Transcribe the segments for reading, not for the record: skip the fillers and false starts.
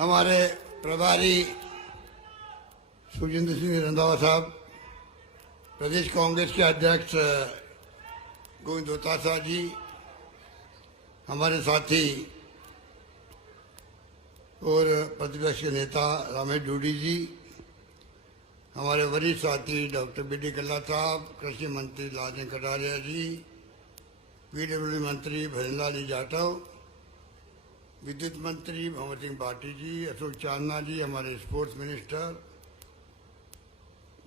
हमारे प्रभारी सुजिंदर सिंह रंधावा साहब, प्रदेश कांग्रेस के अध्यक्ष गोविंद दोतासा जी, हमारे साथी और प्रतिपक्ष के नेता रमेश डूडी जी, हमारे वरिष्ठ साथी डॉक्टर बी.डी. कल्ला साहब, कृषि मंत्री लालचंद कटारिया जी, पीडब्ल्यूडी मंत्री भजनलाल जी जाटव, विद्युत मंत्री मोहम्मद सिंह भाटी जी, अशोक चांदना जी, हमारे स्पोर्ट्स मिनिस्टर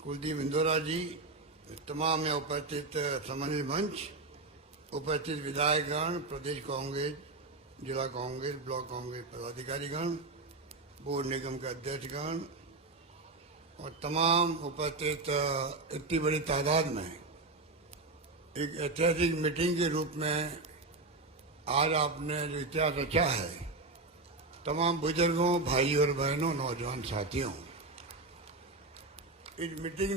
कुलदीप इंदौरा जी, तमाम में उपस्थित सम्मानित मंच, उपस्थित विधायकगण, प्रदेश कांग्रेस, जिला कांग्रेस, ब्लॉक कांग्रेस पदाधिकारीगण, बोर्ड निगम के अध्यक्षगण और तमाम उपस्थित इतनी बड़ी तादाद में एक ऐतिहासिक मीटिंग के रूप में आज आपने जो इतिहास रचा है, तमाम बुजुर्गों, भाइयों और बहनों, नौजवान साथियों, इस मीटिंग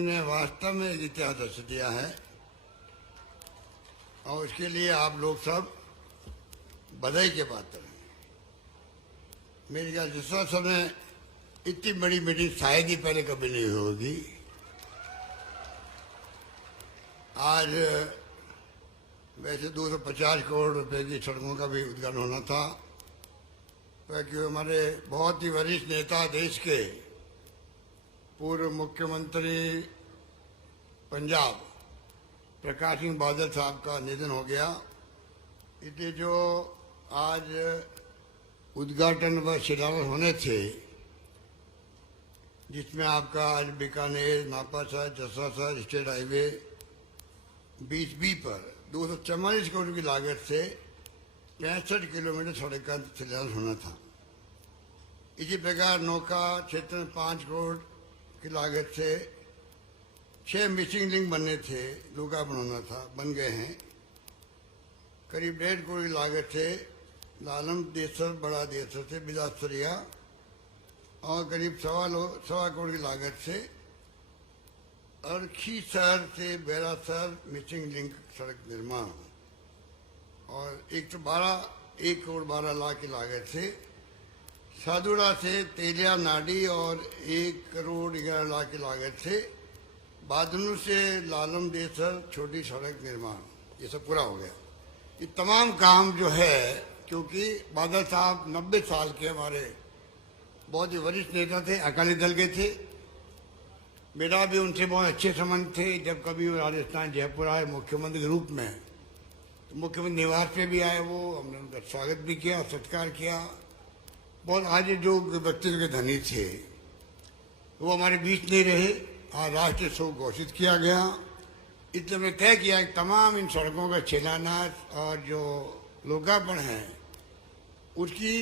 ने वास्तव में एक इतिहास रच दिया है और इसके लिए आप लोग सब बधाई के पात्र हैं। मेरे ख्याल जिस समय इतनी बड़ी मीटिंग शायद ही पहले कभी नहीं होगी। आज वैसे 250 करोड़ रुपए की सड़कों का भी उद्घाटन होना था, क्योंकि हमारे बहुत ही वरिष्ठ नेता, देश के पूर्व मुख्यमंत्री पंजाब प्रकाश सिंह बादल साहब का निधन हो गया। इसलिए जो आज उद्घाटन व शिलान्यास होने थे, जिसमें आपका आज बीकानेर, नापासा, जसासा स्टेट हाईवे 20B पर 244 करोड़ की लागत से 65 किलोमीटर सड़क का शिलान्यास होना था। इसी प्रकार नौका क्षेत्र में 5 करोड़ की लागत से 6 मिसिंग लिंक बनने थे, लोकार्पण होना था, बन गए हैं। करीब 1.5 करोड़ की लागत से लालम देसर, बड़ा देसर से बिलासपुरिया और करीब 1.25 करोड़ की लागत से अरखी शहर से बैरासर मिसिंग लिंक सड़क निर्माण और 1 करोड़ 12 लाख की लागत से सादुड़ा से तेलिया नाडी और 1 करोड़ 11 लाख की लागत से बादनू से लालम देसर छोटी सड़क निर्माण, ये सब पूरा हो गया। ये तमाम काम जो है, क्योंकि बादल साहब 90 साल के हमारे बहुत ही वरिष्ठ नेता थे, अकाली दल के थे। मेरा भी उनसे बहुत अच्छे संबंध थे। जब कभी वो राजस्थान जयपुर आए मुख्यमंत्री के रूप में, तो मुख्यमंत्री निवास पे भी आए, वो हमने उनका स्वागत भी किया, सत्कार किया। बहुत आज जो व्यक्तित्व के धनी थे वो हमारे बीच नहीं रहे। आज राष्ट्रीय शोक घोषित किया गया। इसलिए हमने तय किया कि तमाम इन सड़कों का शिलान्यास और जो लोकार्पण है उसकी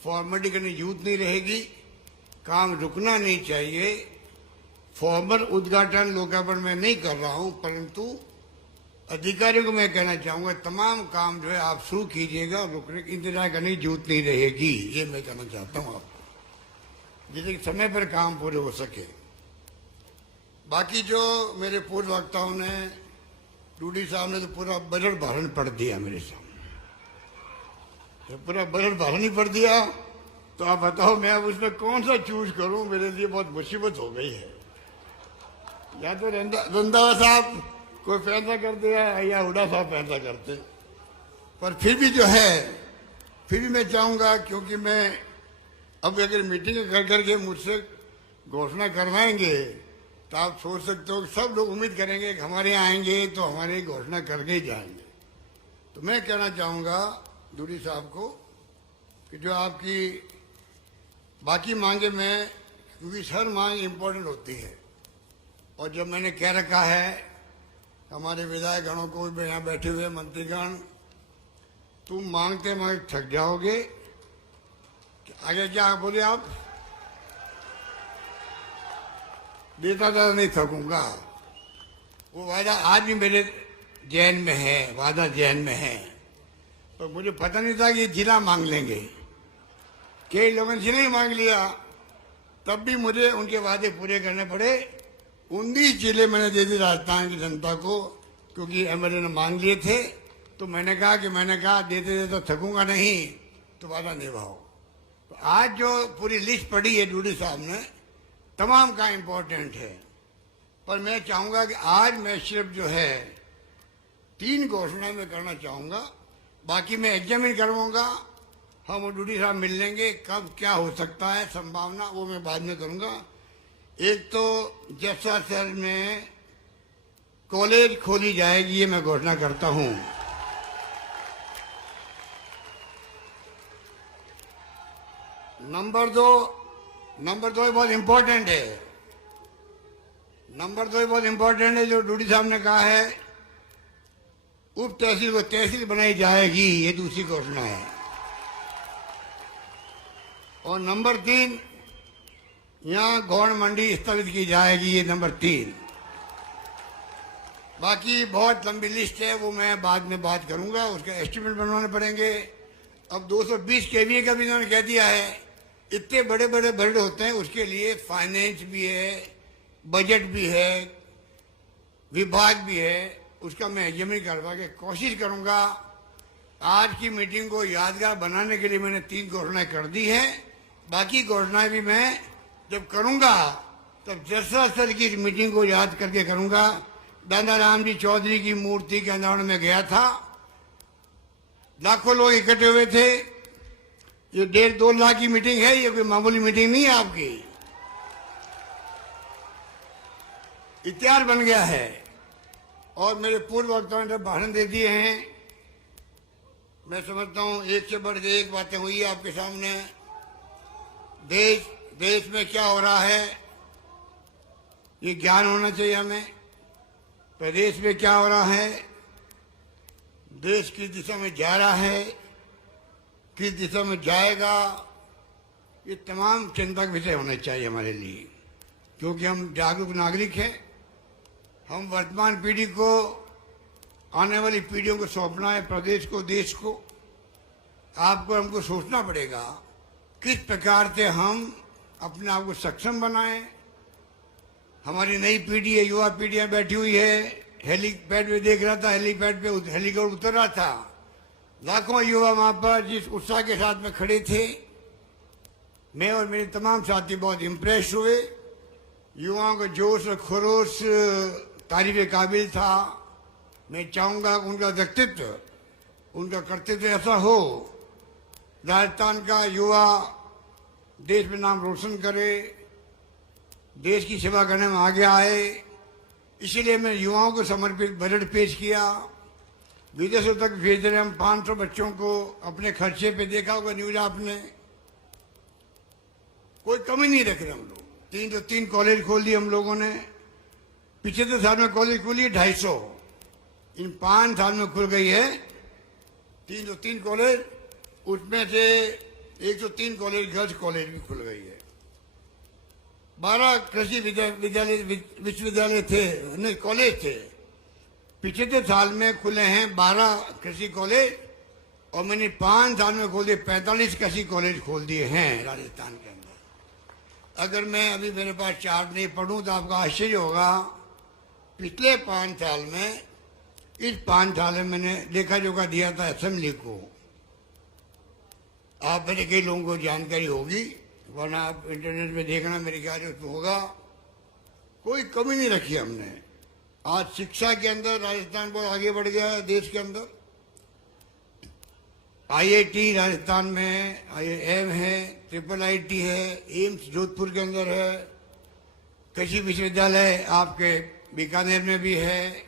फॉर्मेलिटी करने की जरूरत नहीं रहेगी, काम रुकना नहीं चाहिए। फॉर्मल उद्घाटन लोकार्पण में नहीं कर रहा हूं, परंतु अधिकारियों को मैं कहना चाहूंगा तमाम काम जो है आप शुरू कीजिएगा, रुकने की इंतजार करने की जरूरत नहीं रहेगी। ये मैं कहना चाहता हूं आपको, जिससे कि समय पर काम पूरे हो सके। बाकी जो मेरे पूर्व वक्ताओं ने, डूडी साहब ने तो पूरा बजट भारण पढ़ दिया मेरे सामने। जब पूरा बजट भारण ही पढ़ दिया तो आप बताओ मैं अब उसमें कौन सा चूज करूं। मेरे लिए बहुत मुसीबत हो गई है। या तो रंधावा साहब कोई फैसला कर दिया या हुड्डा साहब फैसला करते, पर फिर भी जो है, फिर भी मैं चाहूंगा, क्योंकि मैं अब अगर मीटिंग कर करके मुझसे घोषणा करवाएंगे तो आप सोच सकते हो कि सब लोग उम्मीद करेंगे कि हमारे यहाँ आएंगे तो हमारी घोषणा करके ही जाएंगे। तो मैं कहना चाहूंगा डूडी साहब को कि जो आपकी बाकी मांगे में, क्योंकि हर मांग इम्पोर्टेंट होती है, और जब मैंने कह रखा है हमारे विधायकगणों को भी, यहाँ बैठे हुए मंत्रीगण, तुम मांगते मांगते थक जाओगे। आगे क्या बोले आप? देता था नहीं थकूंगा। वो वादा आज भी मेरे जहन में है, वादा जहन में है, पर मुझे पता नहीं था कि जिला मांग लेंगे। कई लोगों ने जिला ही मांग लिया, तब भी मुझे उनके वादे पूरे करने पड़े। 19 जिले मैंने दे दिए राजस्थान की जनता को, क्योंकि एमएलए ने मांग लिए थे। तो मैंने कहा देते देते तो थकूंगा नहीं, तो वादा निभाओ। तो आज जो पूरी लिस्ट पड़ी है डूडी साहब ने, तमाम का इम्पोर्टेंट है, पर मैं चाहूंगा कि आज मैं सिर्फ जो है 3 घोषणा में करना चाहूंगा, बाकी मैं एग्जामिन करवाऊंगा। हम डूडी साहब मिल लेंगे, कब क्या हो सकता है संभावना, वो मैं बाद में करूंगा। एक तो जैसा शहर में कॉलेज खोली जाएगी, ये मैं घोषणा करता हूं। नंबर दो बहुत इंपॉर्टेंट है। बहुत इंपॉर्टेंट है जो डूडी साहब ने कहा है, उप तहसील को तहसील बनाई जाएगी, ये दूसरी घोषणा है। और नंबर 3, यहां गौण मंडी स्थगित की जाएगी, ये नंबर 3। बाकी बहुत लंबी लिस्ट है, वो मैं बाद में बात करूंगा, उसका एस्टिमेट बनवाने पड़ेंगे। अब 220 केवीए का भी इन्होंने कह दिया है। इतने बड़े बड़े बजट होते हैं, उसके लिए फाइनेंस भी है, बजट भी है, विभाग भी है, उसका मैं एग्जामिन करवा के कोशिश करूंगा। आज की मीटिंग को यादगार बनाने के लिए मैंने 3 घोषणाएं कर दी है। बाकी घोषणाएं भी मैं जब करूंगा तब जसरा सर की मीटिंग को याद करके करूंगा। दादाराम जी चौधरी की मूर्ति के अनावरण में गया था, लाखों लोग इकट्ठे हुए थे। ये 1.5-2 लाख की मीटिंग है, ये कोई मामूली मीटिंग नहीं है आपकी। इतिहास बन गया है। और मेरे पूर्व वक्ताओं ने भाषण दे दिए हैं। मैं समझता हूं एक से बढ़ के एक बातें हुई है आपके सामने। देश में क्या हो रहा है, ये ज्ञान होना चाहिए हमें। प्रदेश में क्या हो रहा है, देश किस दिशा में जा रहा है, किस दिशा में जाएगा, ये तमाम चिंता के विषय होने चाहिए हमारे लिए, क्योंकि हम जागरूक नागरिक हैं। हम वर्तमान पीढ़ी को, आने वाली पीढ़ियों को सौंपना है प्रदेश को, देश को। आपको हमको सोचना पड़ेगा किस प्रकार से हम अपने आप को सक्षम बनाएं। हमारी नई पीढ़ी है, युवा पीढ़ियां बैठी हुई है। हेलीपैड पे देख रहा था, हेलीपैड पे हेलीकॉप्टर उतर रहा था, लाखों युवा वहां पर जिस उत्साह के साथ में खड़े थे, मैं और मेरे तमाम साथी बहुत इम्प्रेस हुए। युवाओं का जोश और खरोश तारीफ काबिल था। मैं चाहूंगा उनका व्यक्तित्व, उनका कर्तव्य ऐसा हो, राजस्थान का युवा देश में नाम रोशन करे, देश की सेवा करने में आगे आए। इसीलिए मैं युवाओं को समर्पित बजट पेश किया। विदेशों तक भेज रहे हम 500 बच्चों को, अपने खर्चे पे देखा होगा न्यूज आपने। कोई कमी नहीं रख रहे हम लोग। 303 कॉलेज खोल दिए हम लोगों ने। पिछले साल में कॉलेज खुली है 250, इन 5 साल में खुल गई है 303 कॉलेज। उसमें से 103 कॉलेज गर्ल्स कॉलेज भी खुल गई है। 12 कृषि विश्वविद्यालय थे, नहीं कॉलेज थे, पिछले साल में खुले हैं 12 कृषि कॉलेज। और मैंने 5 साल में खोल दिए 45 कृषि कॉलेज खोल दिए हैं राजस्थान के अंदर। अगर मैं अभी मेरे पास चार्ट नहीं पढ़ूं तो आपका आश्चर्य होगा। पिछले 5 साल में, इस 5 साल में मैंने लेखा जोखा दिया था असेंबली को। आप मेरे कई लोगों को जानकारी होगी, वरना आप इंटरनेट में देखना, मेरे ख्याल से होगा। कोई कमी नहीं रखी हमने। आज शिक्षा के अंदर राजस्थान बहुत आगे बढ़ गया है देश के अंदर। आईआईटी राजस्थान में, IIM है, IIIT है, एम्स जोधपुर के अंदर है, कृषि विश्वविद्यालय आपके बीकानेर में भी है,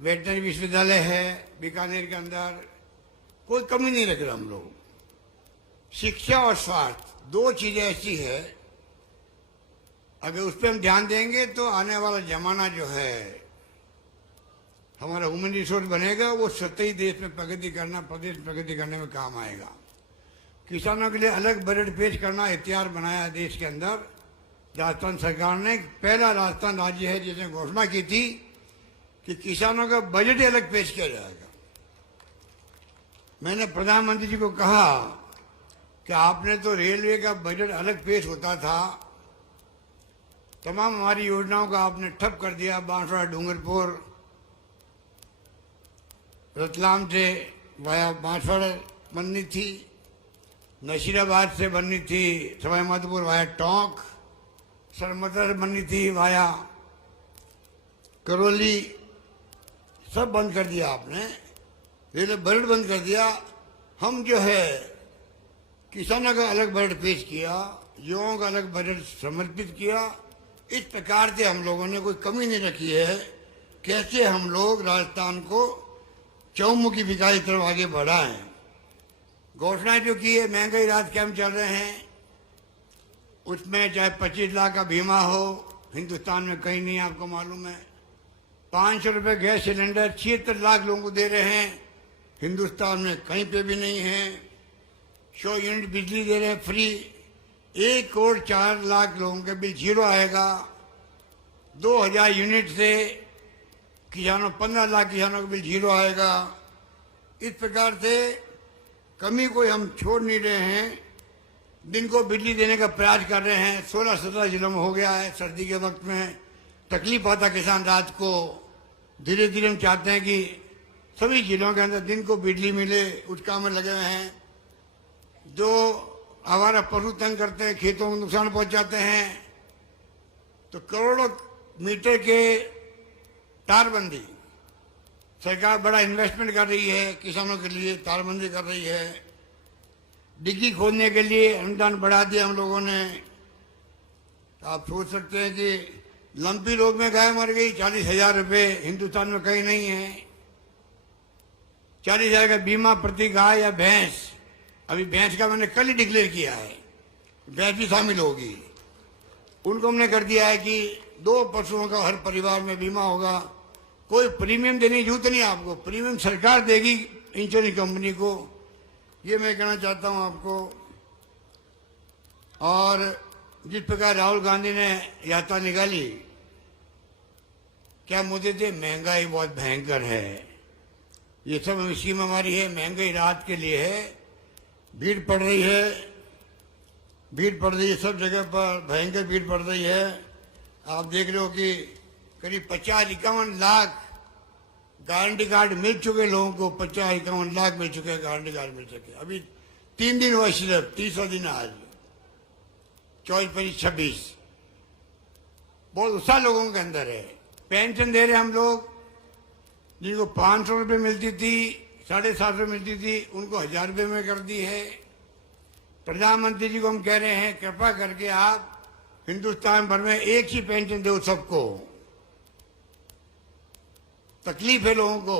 वेटनरी विश्वविद्यालय है बीकानेर के अंदर। कोई कमी नहीं रख रहे हम लोग। शिक्षा और स्वास्थ्य 2 चीजें ऐसी है, अगर उस पर हम ध्यान देंगे तो आने वाला जमाना जो है, हमारा ह्यूमन रिसोर्स बनेगा, वो सतही देश में प्रगति करना, प्रदेश में प्रगति करने में काम आएगा। किसानों के लिए अलग बजट पेश करना इतिहास बनाया देश के अंदर। राजस्थान सरकार ने पहला राजस्थान राज्य है जिसने घोषणा की थी कि किसानों का बजट ही अलग पेश किया जाएगा। मैंने प्रधानमंत्री जी को कहा कि आपने तो रेलवे का बजट अलग पेश होता था, तमाम हमारी योजनाओं का आपने ठप कर दिया। बांसवाड़ा, डूंगरपुर, रतलाम से वाया बांसवाड़ा बननी थी, नशीराबाद से बननी थी सवाई माधोपुर वाया टोंक, सरमता से बननी थी वाया करौली, सब बंद कर दिया आपने। रेल बजट बंद कर दिया। हम जो है किसानों का अलग बजट पेश किया, युवाओं का अलग बजट समर्पित किया। इस प्रकार से हम लोगों ने कोई कमी नहीं रखी है। कैसे हम लोग राजस्थान को चौमुखी विकास की तरफ आगे बढ़ाएं। घोषणाएं जो की है, महंगाई राहत कैंप चल रहे हैं, उसमें चाहे 25 लाख का बीमा हो, हिंदुस्तान में कहीं नहीं, आपको मालूम है। 500 रुपये गैस सिलेंडर 76 लाख लोगों को दे रहे हैं, हिंदुस्तान में कहीं पे भी नहीं है। 100 यूनिट बिजली दे रहे हैं फ्री। 1 करोड़ 4 लाख लोगों के बिल जीरो आएगा। 2000 यूनिट से किसानों 15 लाख किसानों का बिल जीरो आएगा। इस प्रकार से कमी कोई हम छोड़ नहीं रहे हैं। दिन को बिजली देने का प्रयास कर रहे हैं। 16-17 जिलों में हो गया है। सर्दी के वक्त में तकलीफ आता किसान रात को, धीरे धीरे हम चाहते हैं कि सभी जिलों के अंदर दिन को बिजली मिले, उस काम में लगे हुए हैं। जो आवारा पशु तंग करते हैं, खेतों को नुकसान पहुंचाते हैं, तो करोड़ों मीटर के तारबंदी सरकार बड़ा इन्वेस्टमेंट कर रही है, किसानों के लिए तारबंदी कर रही है। डिग्गी खोदने के लिए अनुदान बढ़ा दिया हम लोगों ने। तो आप सोच सकते हैं कि लंपी रोग में गाय मर गई, 40,000 रुपये, हिंदुस्तान में कहीं नहीं है। 40,000 का बीमा प्रति गाय या भैंस। अभी भैंस का मैंने कल ही डिक्लेयर किया है, भैंस भी शामिल होगी। उनको हमने कर दिया है कि 2 पशुओं का हर परिवार में बीमा होगा। कोई प्रीमियम देने की जरूरत नहीं आपको, प्रीमियम सरकार देगी इंश्योरेंस कंपनी को। ये मैं कहना चाहता हूं आपको। और जिस प्रकार राहुल गांधी ने यात्रा निकाली, क्या मुद्दे थे? महंगाई बहुत भयंकर है, ये सब स्कीम हमारी है, महंगाई राहत के लिए है। भीड़ पड़ रही है, भीड़ पड़ रही है, सब जगह पर भयंकर भीड़ पड़ रही है। आप देख रहे हो कि करीब 50-51 लाख गारंटी कार्ड मिल चुके लोगों को। 50-51 लाख मिल चुके हैं, गारंटी कार्ड मिल चुके। अभी 3 दिन हुआ, सिर्फ 30वां दिन आज, 24-25-26। बहुत उत्साह लोगों के अंदर है। पेंशन दे रहे हम लोग, जिनको 500 रुपये मिलती थी, 750 मिलती थी, उनको 1000 रुपये में कर दी है। प्रधानमंत्री जी को हम कह रहे हैं, कृपा करके आप हिंदुस्तान भर में एक ही पेंशन दो सबको। तकलीफ है लोगों को।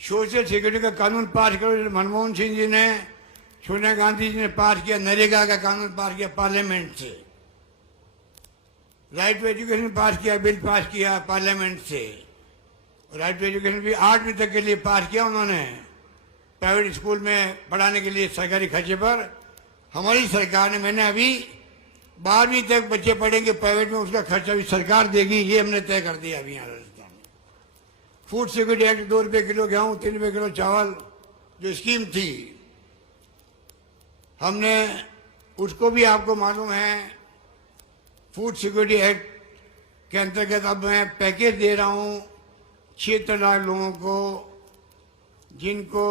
सोशल सिक्योरिटी का कानून पास करो। मनमोहन सिंह जी ने, सोनिया गांधी जी ने पास किया, नरेगा का कानून पास किया पार्लियामेंट से। राइट टू एजुकेशन पास किया, बिल पास किया पार्लियामेंट से। राइट टू एजुकेशन भी 8वीं तक के लिए पास किया उन्होंने, प्राइवेट स्कूल में पढ़ाने के लिए सरकारी खर्चे पर। हमारी सरकार ने, मैंने अभी 12वीं तक बच्चे पढ़ेंगे प्राइवेट में, उसका खर्चा भी सरकार देगी, ये हमने तय कर दिया अभी यहाँ राजस्थान में। फूड सिक्योरिटी एक्ट, 2 रुपये किलो गेहूँ, 3 रुपये किलो चावल जो स्कीम थी, हमने उसको भी, आपको मालूम है, फूड सिक्योरिटी एक्ट के अंतर्गत अब मैं पैकेज दे रहा हूँ 76 लाख लोगों को, जिनको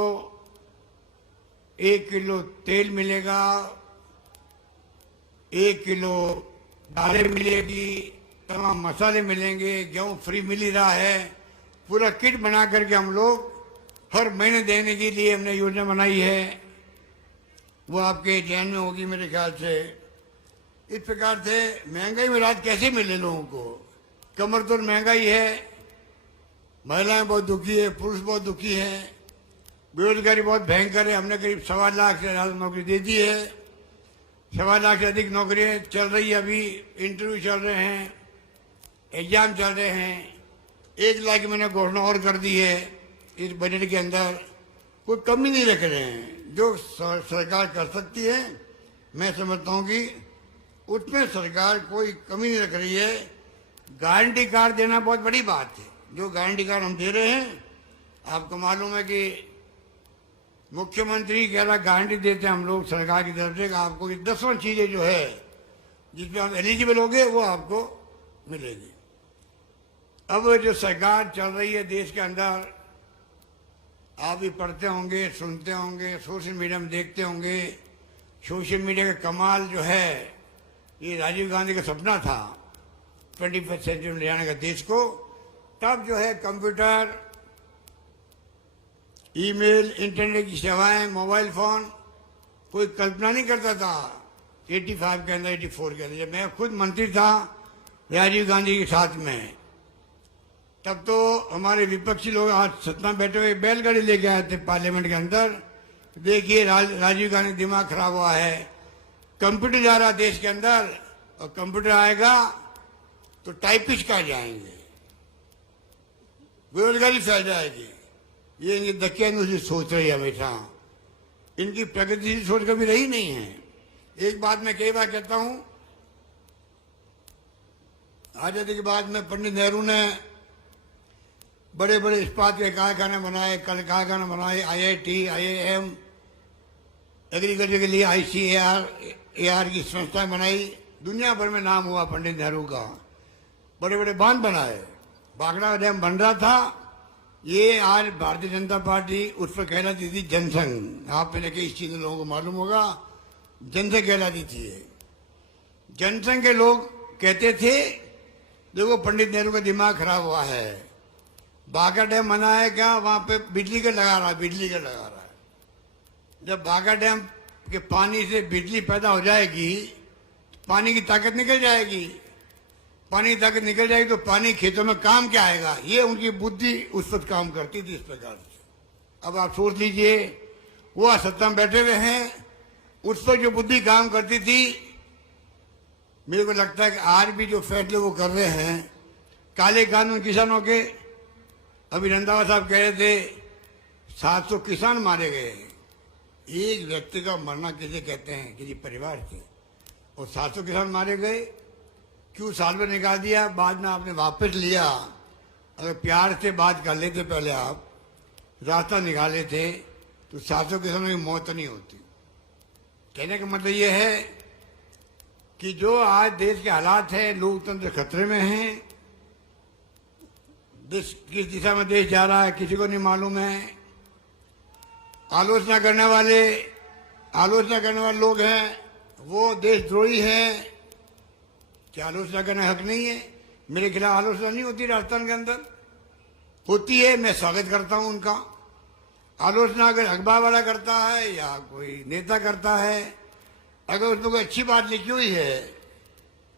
1 किलो तेल मिलेगा, 1 किलो दालें मिलेगी, तमाम मसाले मिलेंगे, गेहूँ फ्री मिल ही रहा है। पूरा किट बना करके हम लोग हर महीने देने के लिए हमने योजना बनाई है। वो आपके ध्यान में होगी मेरे ख्याल से। इस प्रकार से महंगाई में राहत कैसे मिले लोगों को? कमर तोड़ महंगाई है, महिलाएं बहुत दुखी है, पुरुष बहुत दुखी है, बेरोजगारी बहुत भयंकर है। हमने करीब 1.25 लाख से ज्यादा नौकरी दे दी है। 1.25 लाख से अधिक नौकरियां चल रही है, अभी इंटरव्यू चल रहे हैं, एग्जाम चल रहे हैं। 1 लाख की मैंने घोषणा और कर दी है इस बजट के अंदर। कोई कमी नहीं रख रहे हैं। जो सरकार कर सकती है, मैं समझता हूँ कि उसमें सरकार कोई कमी नहीं रख रही है। गारंटी कार्ड देना बहुत बड़ी बात है। जो गारंटी कार्ड हम दे रहे हैं, आपको मालूम है कि मुख्यमंत्री कह रहा गारंटी देते हैं हम लोग सरकार की तरफ से, आपको 10वां चीजें जो है जिसमें आप एलिजिबल होंगे वो आपको मिलेगी। अब जो सरकार चल रही है देश के अंदर, आप भी पढ़ते होंगे, सुनते होंगे, सोशल मीडिया में देखते होंगे। सोशल मीडिया का कमाल जो है, ये राजीव गांधी का सपना था 21वीं सेंचुरी में ले जाने का देश को। तब जो है कंप्यूटर, ईमेल, इंटरनेट की सेवाएं, मोबाइल फोन कोई कल्पना नहीं करता था 85 के अंदर, 84 के अंदर, जब मैं खुद मंत्री था राजीव गांधी के साथ में। तब तो हमारे विपक्षी लोग आज सतना बैठे हुए बैलगाड़ी लेके आए थे पार्लियामेंट के अंदर। देखिए राजीव गांधी दिमाग खराब हुआ है, कंप्यूटर जा रहा देश के अंदर, और कंप्यूटर आएगा तो टाइपिस्ट कहाँ जाएंगे, बेरोजगारी फैल जाएगी। ये इनकी दकियानुसी सोच रही है हमेशा, इनकी प्रगतिशील सोच कभी रही नहीं है। एक बात मैं कई बार कहता हूं, आजादी के बाद में पंडित नेहरू ने बड़े बड़े इस्पात के कारखाने बनाए, कल कारखाने बनाए, IIT, IIM, एग्रीकल्चर के लिए ICAR की संस्थाएं बनाई। दुनिया भर में नाम हुआ पंडित नेहरू का। बड़े बड़े बांध बनाए, बागड़ा डैम बन रहा था। ये आज भारतीय जनता पार्टी उस पर कहलाती थी जनसंघ। आप में ने कई चीजें लोगों को मालूम होगा, जनसंघ कहलाती थी। जनसंघ के लोग कहते थे देखो पंडित नेहरू का दिमाग खराब हुआ है, बाघा डैम बना है क्या, वहां पे बिजली का लगा रहा है, बिजली का लगा रहा है। जब बाघा डैम के पानी से बिजली पैदा हो जाएगी, पानी की ताकत निकल जाएगी, पानी की ताकत निकल जाएगी तो पानी खेतों में काम क्या आएगा। ये उनकी बुद्धि उस वक्त काम करती थी इस प्रकार से। अब आप सोच लीजिए, वो सत्ता में बैठे हुए हैं, उस पर जो बुद्धि काम करती थी, मेरे को लगता है कि आज भी जो फैसले वो कर रहे हैं, काले कानून किसानों के, अभी रंधावा साहब कह रहे थे 700 किसान मारे गए। एक व्यक्ति का मरना किसे कहते हैं, किसी परिवार से, और 700 किसान मारे गए। क्यों साल में निकाल दिया, बाद में आपने वापस लिया। अगर प्यार से बात कर लेते, पहले आप रास्ता निकाले थे, तो 700 किसानों की मौत नहीं होती। कहने का मतलब ये है कि जो आज देश के हालात है, लोकतंत्र खतरे में है। देश किस दिशा में देश जा रहा है किसी को नहीं मालूम है। आलोचना करने वाले लोग हैं, वो देशद्रोही हैं। क्या आलोचना करना हक नहीं है? मेरे खिलाफ आलोचना नहीं होती राजस्थान के अंदर, होती है, मैं स्वागत करता हूं उनका। आलोचना अगर अखबार वाला करता है या कोई नेता करता है, अगर उसमें कोई अच्छी बात लिखी हुई है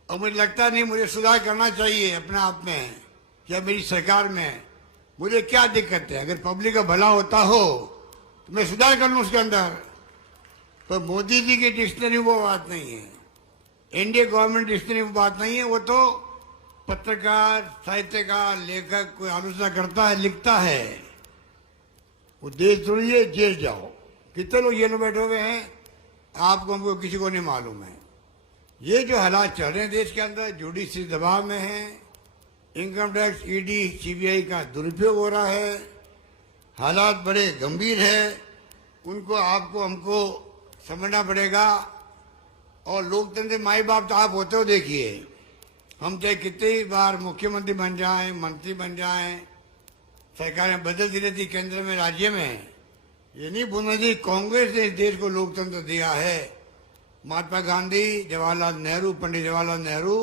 और मुझे लगता नहीं मुझे सुधार करना चाहिए अपने आप में या मेरी सरकार में, मुझे क्या दिक्कत है? अगर पब्लिक का भला होता हो तो मैं सुधार कर लूं उसके अंदर। पर मोदी जी की डिक्शनरी वो बात नहीं है, एनडीए गवर्नमेंट डिक्शनरी वो बात नहीं है। वो तो पत्रकार, साहित्यकार, लेखक कोई आलोचना करता है, लिखता है, वो देशद्रोही है, जेल जाओ। कितने लोग जेल में बैठे हुए हैं आपको, हमको, किसी को नहीं मालूम है। ये जो हालात चल रहे हैं देश के अंदर, जुडिशरी दबाव में है, इनकम टैक्स, ईडी, सीबीआई का दुरुपयोग हो रहा है, हालात बड़े गंभीर है। उनको आपको हमको समझना पड़ेगा। और लोकतंत्र माई बाप तो आप होते हो। देखिए, हम चाहे कितनी बार मुख्यमंत्री बन जाएं, मंत्री बन जाएं, सरकारें बदलती रहती केंद्र में, राज्य में, ये नहीं भूलना चाहिए कांग्रेस ने इस देश को लोकतंत्र दिया है। महात्मा गांधी, जवाहरलाल नेहरू, पंडित जवाहरलाल नेहरू,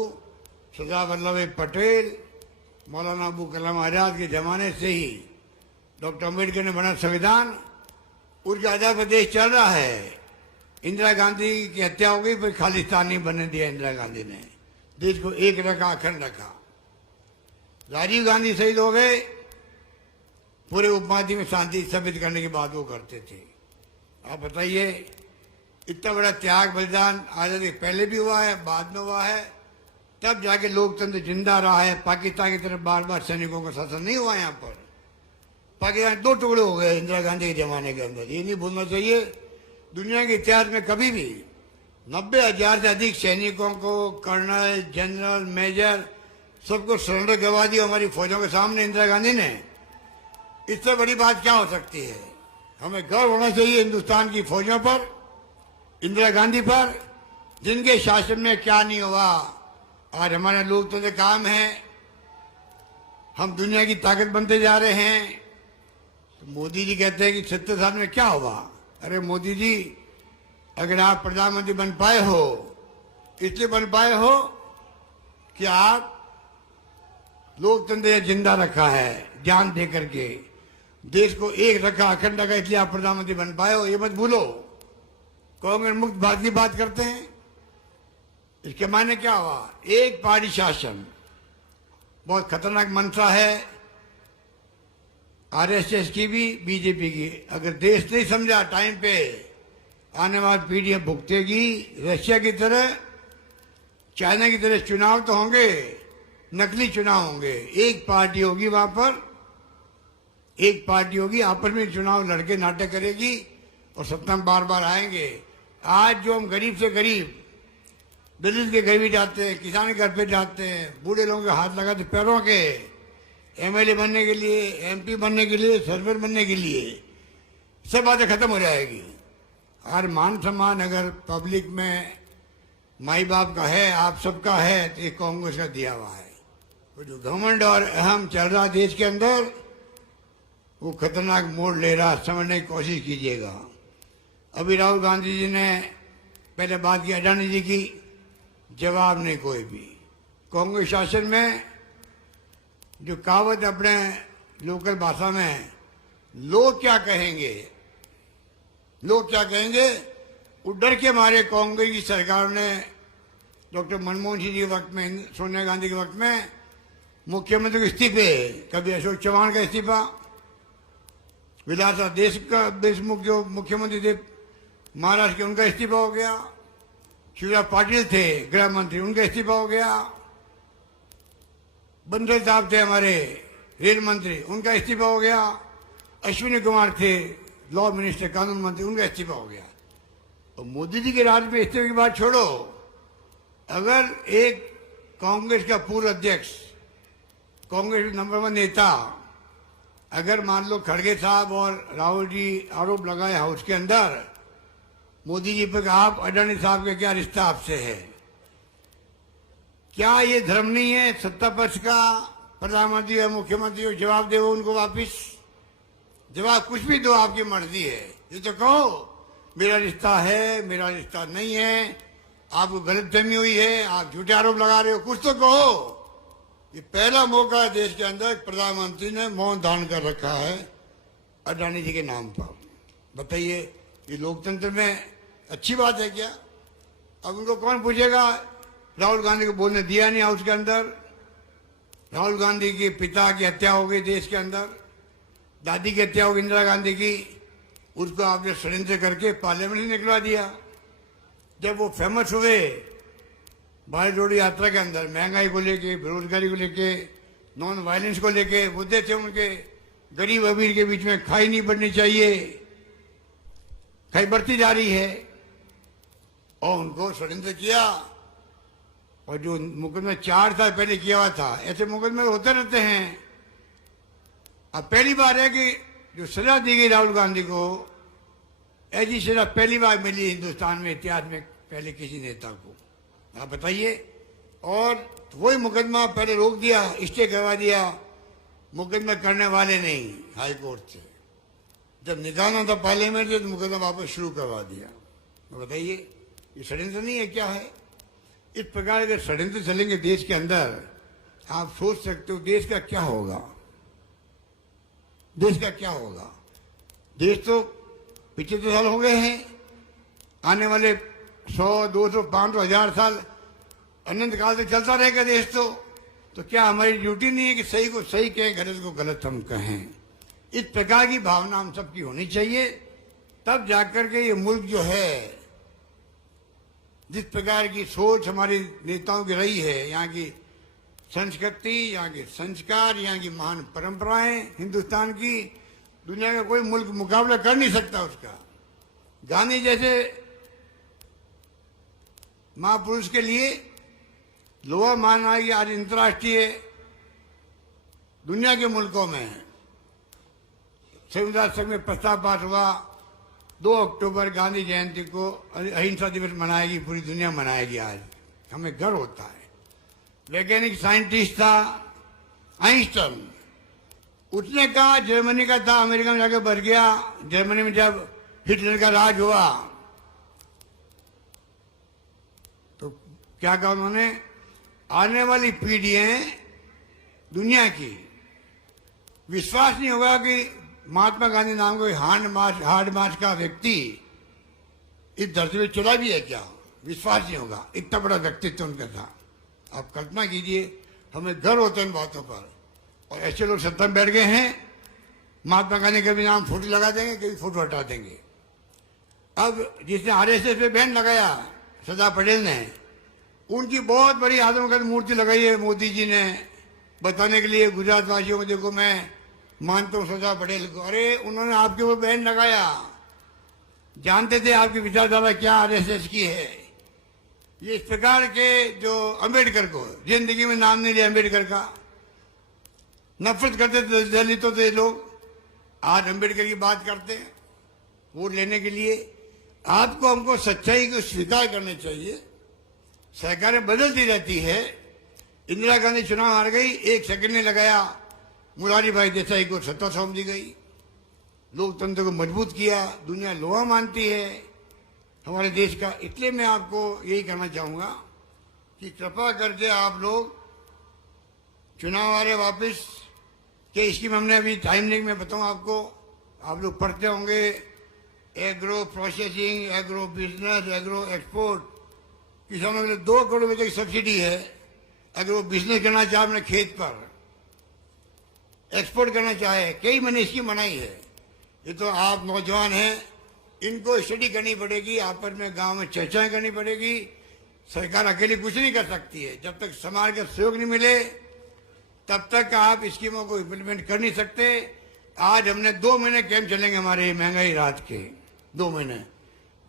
सरदार वल्लभ भाई पटेल, मौलाना अबू कलाम आजाद के जमाने से ही डॉक्टर अम्बेडकर ने बना संविधान, उनके आधार पर देश चल रहा है। इंदिरा गांधी की हत्या हो गई, फिर खालिस्तान नहीं बनने दिया इंदिरा गांधी ने, देश को एक रखा, अखंड रखा। राजीव गांधी शहीद हो गए, पूरे उपमहाद्वीप में शांति स्थापित करने की बात वो करते थे। आप बताइए, इतना बड़ा त्याग बलिदान आजादी पहले भी हुआ है, बाद में हुआ है, तब जाके लोकतंत्र जिंदा रहा है। पाकिस्तान की तरफ बार बार सैनिकों का शासन नहीं हुआ यहाँ पर। पाकिस्तान 2 टुकड़े हो गए इंदिरा गांधी के जमाने के अंदर। ये नहीं भूलना चाहिए। दुनिया के इतिहास में कभी भी 90,000 से अधिक सैनिकों को, कर्नल, जनरल, मेजर, सबको सरेंडर करवा दिया हमारी फौजों के सामने इंदिरा गांधी ने। इससे बड़ी बात क्या हो सकती है? हमें गर्व होना चाहिए हिंदुस्तान की फौजों पर, इंदिरा गांधी पर, जिनके शासन में क्या नहीं हुआ। आज हमारे लोकतंत्र काम है, हम दुनिया की ताकत बनते जा रहे हैं। मोदी जी कहते हैं कि 70 साल में क्या हुआ। अरे मोदी जी, अगर आप प्रधानमंत्री बन पाए हो, इसलिए बन पाए हो कि आप लोकतंत्र जिंदा रखा है, जान दे करके देश को एक रखा, अखंड रखा, इसलिए आप प्रधानमंत्री बन पाए हो। ये मत भूलो। कांग्रेस मुक्त भारत की बात करते हैं, इसके मायने क्या हुआ? एक पार्टी शासन बहुत खतरनाक मंशा है आरएसएस की भी, बीजेपी की। अगर देश नहीं समझा टाइम पे, आने वाली पीढ़ियां भुगतेगी। रशिया की तरह, चाइना की तरह चुनाव तो होंगे, नकली चुनाव होंगे। एक पार्टी होगी वहां पर, एक पार्टी होगी, आपस में चुनाव लड़के नाटक करेगी और सत्ता में बार बार आएंगे। आज जो हम गरीब से गरीब दिल्ली के गरीब जाते हैं, किसान के घर पे जाते हैं, बूढ़े लोगों के हाथ लगाते पैरों के, एमएलए बनने के लिए, एमपी बनने के लिए, सरपंच बनने के लिए, सब बातें खत्म हो जाएगी। हर मान सम्मान अगर पब्लिक में माई बाप का है, आप सबका है, तो ये कांग्रेस का दिया हुआ है। वो जो घमंड और अहम चल रहा देश के अंदर, वो खतरनाक मोड़ ले रहा, समझने की कोशिश कीजिएगा। अभी राहुल गांधी जी ने पहले बात की अडानी जी की, जवाब नहीं कोई भी। कांग्रेस शासन में जो कहावत अपने लोकल भाषा में, लोग क्या कहेंगे, लोग क्या कहेंगे, वो डर के मारे कांग्रेस की सरकार ने डॉक्टर मनमोहन सिंह जी के वक्त में, सोनिया गांधी के वक्त में मुख्यमंत्री के इस्तीफे, कभी अशोक चौहान का इस्तीफा, विलासा देशमुख जो मुख्यमंत्री थे महाराष्ट्र के, उनका इस्तीफा हो गया। शिवराज पाटिल थे गृह मंत्री, उनका इस्तीफा हो गया। बंसल साहब थे हमारे रेल मंत्री, उनका इस्तीफा हो गया। अश्विनी कुमार थे लॉ मिनिस्टर, कानून मंत्री, उनका इस्तीफा हो गया। तो मोदी जी के राज में इस्तीफे की बात छोड़ो, अगर एक कांग्रेस का पूर्व अध्यक्ष, कांग्रेस नंबर 1 नेता, अगर मान लो खड़गे साहब और राहुल जी आरोप लगाए हाउस के अंदर मोदी जी पर, आप अडानी साहब का क्या रिश्ता आपसे है, क्या ये धर्म नहीं है सत्ता पक्ष का? प्रधानमंत्री और मुख्यमंत्री को जवाब दो उनको वापिस, जवाब कुछ भी दो, आपकी मर्जी है। ये तो कहो मेरा रिश्ता है, मेरा रिश्ता नहीं है, आपको गलतफहमी हुई है, आप झूठे आरोप लगा रहे हो, कुछ तो कहो। ये पहला मौका है देश के अंदर, प्रधानमंत्री ने मौन धारण कर रखा है अडानी जी के नाम पर। बताइए, ये लोकतंत्र में अच्छी बात है क्या? अब उनको कौन पूछेगा? राहुल गांधी को बोलने दिया नहीं हाउस के अंदर। राहुल गांधी के पिता की हत्या हो गई देश के अंदर, दादी की हत्या हो गई इंदिरा गांधी की, उसको आपने षड्यंत्र करके पार्लियामेंट से निकलवा दिया। जब वो फेमस हुए भारत जोड़ो यात्रा के अंदर, महंगाई को लेके, बेरोजगारी को लेके, नॉन वायलेंस को लेके मुद्दे थे उनके, गरीब अमीर के बीच में खाई नहीं बढ़नी चाहिए, खाई बढ़ती जा रही है, और उनको षड्यंत्र किया। और जो मुकदमा 4 साल पहले किया हुआ था, ऐसे मुकदमे होते रहते हैं। अब पहली बार है कि जो सजा दी गई राहुल गांधी को, ऐसी सजा पहली बार मिली हिंदुस्तान में, इतिहास में पहले किसी नेता को। आप बताइए। और वही मुकदमा पहले रोक दिया, स्टे करवा दिया, मुकदमा करने वाले नहीं, हाई कोर्ट से। जब निकालना था पार्लियामेंट से, तो मुकदमा वापस शुरू करवा दिया। तो बताइए, ये षड्यंत्र नहीं है क्या है? इस प्रकार अगर षड्यंत्र चलेंगे देश के अंदर, आप सोच सकते हो देश का क्या होगा, देश का क्या होगा। देश तो 75 साल हो गए हैं, आने वाले 100, 200, 500, 1000 साल अनंत काल तक चलता रहेगा देश। तो क्या हमारी ड्यूटी नहीं है कि सही को सही कहें, गलत को गलत हम कहें? इस प्रकार की भावना हम सबकी होनी चाहिए, तब जाकर के ये मुल्क जो है, जिस प्रकार की सोच हमारे नेताओं की रही है, यहाँ की संस्कृति, यहाँ के संस्कार, यहाँ की महान परंपराएं हिंदुस्तान की, दुनिया का कोई मुल्क मुकाबला कर नहीं सकता उसका। गांधी जैसे महापुरुष के लिए लोहा मानना कि आज अंतर्राष्ट्रीय दुनिया के मुल्कों में संविधान सभा में प्रस्ताव पास हुआ, 2 अक्टूबर गांधी जयंती को अहिंसा दिवस मनाएगी, पूरी दुनिया मनाएगी। आज हमें गर्व होता है। वैज्ञानिक साइंटिस्ट था आइंस्टाइन, उसने कहा जर्मनी का था, अमेरिका में जाकर बच गया। जर्मनी में जब हिटलर का राज हुआ तो क्या कहा उन्होंने, आने वाली पीढ़ियां दुनिया की विश्वास नहीं होगा कि महात्मा गांधी नाम का हार्ड मार्च का व्यक्ति इस धरती में चला भी है क्या, विश्वास नहीं होगा। इतना बड़ा व्यक्तित्व उनका था। आप कल्पना कीजिए, हमें गर्व होता है इन बातों पर, और ऐसे लोग सत्ता में बैठ गए हैं। महात्मा गांधी का भी नाम फोटो लगा देंगे, कभी फोटो हटा देंगे। अब जिसने आरएसएस पे बैन लगाया सरदार पटेल ने, उनकी बहुत बड़ी आदमकद मूर्ति लगाई है मोदी जी ने, बताने के लिए गुजरात वासियों को, देखो मैं मानता हूँ सरदार पटेल को। अरे उन्होंने आपके ऊपर बैन लगाया, जानते थे आपकी विचारधारा क्या आरएसएस की है। ये इस प्रकार के जो अम्बेडकर को जिंदगी में नाम नहीं लिया, अम्बेडकर का नफरत करते थे दलितों से लोग, आज अम्बेडकर की बात करते हैं वोट लेने के लिए। आपको हमको सच्चाई को स्वीकार करना चाहिए। सरकारें बदलती रहती है। इंदिरा गांधी चुनाव हार गई, 1 सेकंड नहीं लगाया, मुरारी भाई देसाई को सत्ता सौंप दी गई, लोकतंत्र को मजबूत किया। दुनिया लोहा मानती है हमारे देश का। इसलिए मैं आपको यही कहना चाहूंगा कि कृपा करके आप लोग चुनाव आ रहे वापस के स्कीम हमने अभी टाइम नहीं, मैं बताऊं आपको, आप लोग पढ़ते होंगे, agro processing, agro business, agro export. किसानों के लिए 2 करोड़ रुपए तक सब्सिडी है। एग्रो बिजनेस करना चाहे अपने खेत पर, एक्सपोर्ट करना चाहे, कई मैंने स्कीम बनाई है। ये तो आप नौजवान हैं, इनको स्टडी करनी पड़ेगी, आपस में गांव में चर्चाएं करनी पड़ेगी। सरकार अकेली कुछ नहीं कर सकती है। जब तक समाज का सहयोग नहीं मिले तब तक आप स्कीमों को इम्प्लीमेंट कर नहीं सकते। आज हमने 2 महीने कैंप चलेंगे हमारे महंगाई राहत के, 2 महीने,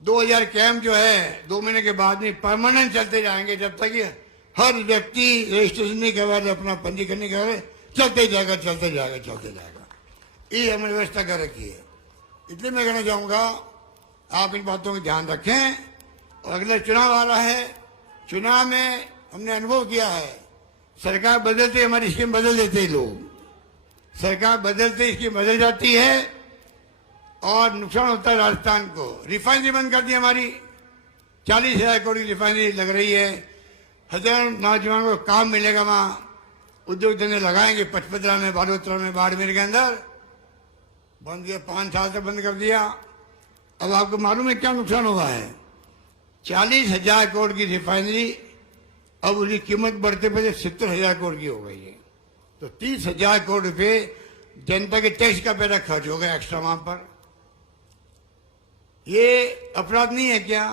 2000 कैंप जो है 2 महीने के बाद में परमानेंट चलते जाएंगे, जब तक ये हर व्यक्ति रजिस्ट्रेशन नहीं करवा रहे, अपना पंजीकरण नहीं करवा रहे, चलते जाएगा चलते जाएगा चलते जाएगा। ये हमने व्यवस्था कर रखी है। इसलिए मैं कहना चाहूंगा आप इन बातों का ध्यान रखें। और अगला चुनाव आ रहा है, चुनाव में हमने अनुभव किया है, सरकार बदलते हमारी स्कीम बदल देते हैं लोग, सरकार बदलते स्कीम बदल जाती है और नुकसान होता है राजस्थान को। रिफाइनरी बंद कर दी हमारी, 40,000 करोड़ की रिफाइनरी लग रही है, 1000 नौजवानों को काम मिलेगा, वहां उद्योग धंधे लगाएंगे। पचपदरा में, बालोतरा में, बाड़मेर के अंदर बंद किया, 5 साल से बंद कर दिया। अब आपको मालूम है क्या नुकसान हुआ है, 40,000 करोड़ की रिफाइनरी अब उसकी कीमत बढ़ते बढ़ते 70,000 करोड़ की हो गई है। तो 30,000 करोड़ रुपए जनता के टैक्स का पैसा खर्च हो गया एक्स्ट्रा वहां पर। ये अपराध नहीं है क्या?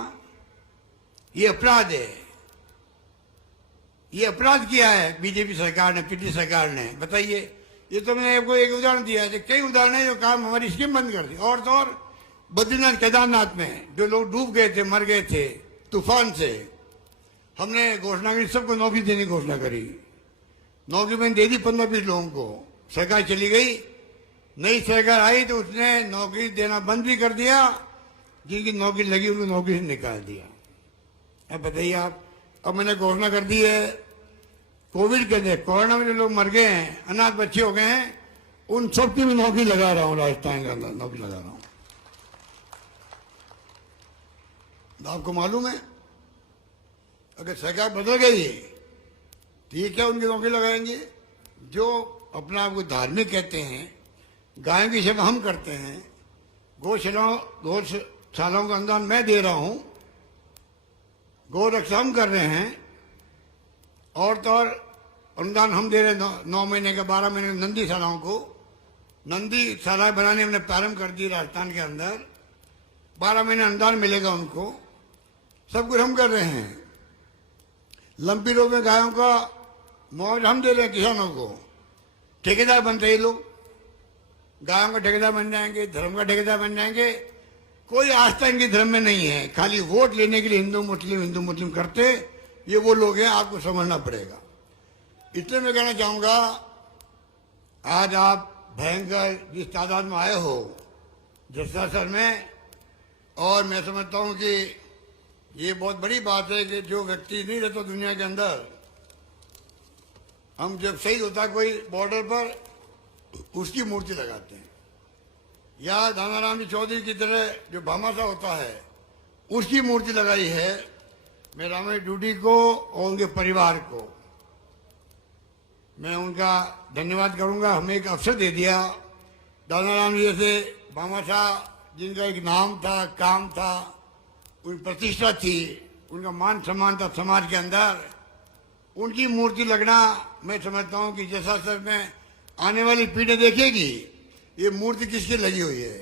ये अपराध है। ये अपराध किया है बीजेपी सरकार ने, पिछली सरकार ने। बताइए, ये तो मैंने आपको एक उदाहरण दिया है, कई उदाहरण है जो काम हमारी स्कीम बंद कर दी। और तो और बद्रीनाथ केदारनाथ में जो लोग डूब गए थे, मर गए थे तूफान से, हमने घोषणा करी, सबको नौकरी देने की घोषणा करी। नौकरी मैंने दे दी 15-20 लोगों को। सरकार चली गई, नई सरकार आई तो उसने नौकरी देना बंद भी कर दिया, जिनकी नौकरी लगी उनको नौकरी से निकाल दिया। अब बताइए आप, अब मैंने घोषणा कर दी है कोविड के अंदर, कोरोना में जो लोग मर गए हैं, अनाथ बच्चे हो गए हैं, उन सबकी भी नौकरी लगा रहा हूं, राजस्थान के अंदर नौकरी लगा रहा हूं। आपको मालूम है अगर सरकार बदल गई तो ये क्या उनकी नौकरी लगाएंगे? जो अपना आपको धार्मिक कहते हैं, गायों की सेवा हम करते हैं, गौशालाओं का अनुदान मैं दे रहा हूं, गौ रक्षा हम कर रहे हैं, और तो और अनुदान हम दे रहे हैं 9 महीने का, 12 महीने का नंदी शालाओं को। नंदी शालाएं बनाने हमने प्रारंभ कर दी राजस्थान के अंदर, 12 महीने अनुदान मिलेगा उनको, सब कुछ हम कर रहे हैं। लंपी रोग में गायों का मुआवजा हम दे रहे हैं किसानों को। ठेकेदार बन रहे लोग, गायों का ठेकेदार बन जाएंगे, धर्म का ठेकेदार बन जाएंगे। कोई आस्था इनके धर्म में नहीं है, खाली वोट लेने के लिए हिंदू मुस्लिम करते, ये वो लोग हैं, आपको समझना पड़ेगा। इसलिए मैं कहना चाहूंगा, आज आप भयंकर जिस तादाद में आए हो जसरासर में, और मैं समझता हूं कि ये बहुत बड़ी बात है कि जो व्यक्ति नहीं रहता दुनिया के अंदर, हम जब शहीद होता कोई बॉर्डर पर, उसकी मूर्ति लगाते हैं, या दानाराम जी चौधरी की तरह जो भामाशाह होता है उसकी मूर्ति लगाई है। मैं रामेश डूडी को और उनके परिवार को मैं उनका धन्यवाद करूंगा, हमें एक अवसर दे दिया। दानाराम जी जैसे भामाशाह जिनका एक नाम था, काम था, उनकी प्रतिष्ठा थी, उनका मान सम्मान था समाज के अंदर, उनकी मूर्ति लगना मैं समझता हूं कि जैसा सर में आने वाली पीढ़ी देखेगी ये मूर्ति किसकी लगी हुई है,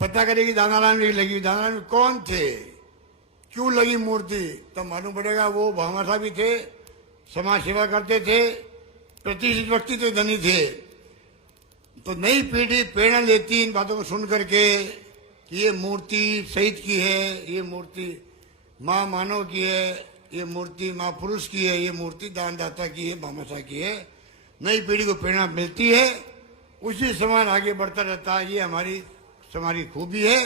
पता करेगी दानाराम जी की लगी हुई। दानाराम जी कौन थे, क्यों लगी मूर्ति, तब मालूम पड़ेगा वो भामाशाह भी थे, समाज सेवा करते थे, प्रतिष्ठित व्यक्ति तो धनी थे। तो नई पीढ़ी प्रेरणा लेती इन बातों को सुन करके कि ये मूर्ति शहीद की है, ये मूर्ति माँ मानव की है, ये मूर्ति माँ पुरुष की है, ये मूर्ति दानदाता की है, भामाशाह की है। नई पीढ़ी को प्रेरणा मिलती है, उसी समान आगे बढ़ता रहता है। ये हमारी खूबी है।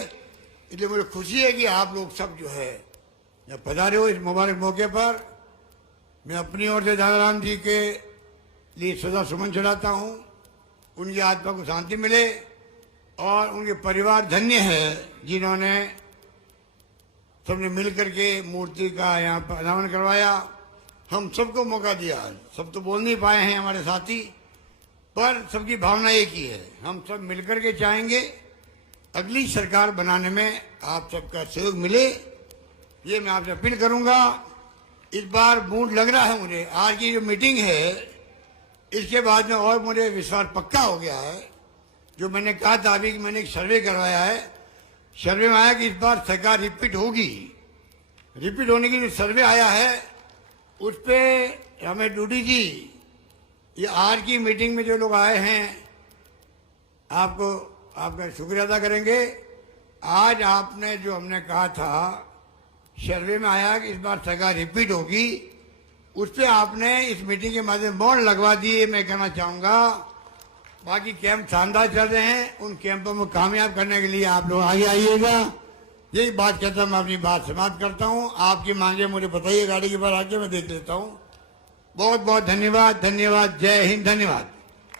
इसलिए मुझे खुशी है कि आप लोग सब जो है जब पधारे हो इस मुबारक मौके पर। मैं अपनी ओर से दानाराम जी के लिए सदा सुमन चढ़ाता हूँ, उनकी आत्मा को शांति मिले और उनके परिवार धन्य है जिन्होंने सबने मिल करके मूर्ति का यहाँ पर अनावरण करवाया। हम सबको मौका दिया, सब तो बोल नहीं पाए हैं हमारे साथी, पर सबकी भावना एक ही है, हम सब मिलकर के चाहेंगे अगली सरकार बनाने में आप सबका सहयोग मिले। ये मैं आपसे अपील करूंगा। इस बार मूड लग रहा है मुझे, आज की जो मीटिंग है इसके बाद में और मुझे विश्वास पक्का हो गया है। जो मैंने कहा था अभी कि मैंने एक सर्वे करवाया है, सर्वे में आया कि इस बार सरकार रिपीट होगी। रिपीट होने की जो सर्वे आया है उस पर रमेश डूडी जी, ये आज की मीटिंग में जो लोग आए हैं आपका शुक्रिया अदा करेंगे। आज आपने जो हमने कहा था सर्वे में आया कि इस बार सरकार रिपीट होगी, उस पर आपने इस मीटिंग के माध्यम मोड़ लगवा दिए। मैं कहना चाहूंगा बाकी कैंप शानदार चल रहे हैं, उन कैंपों में कामयाब करने के लिए आप लोग आगे आइएगा। यही बात कहता मैं अपनी बात समाप्त करता हूँ। आपकी मांगे मुझे बताइए, गाड़ी के बाहर आके मैं देख लेता हूँ। बहुत बहुत धन्यवाद। धन्यवाद। जय हिंद। धन्यवाद।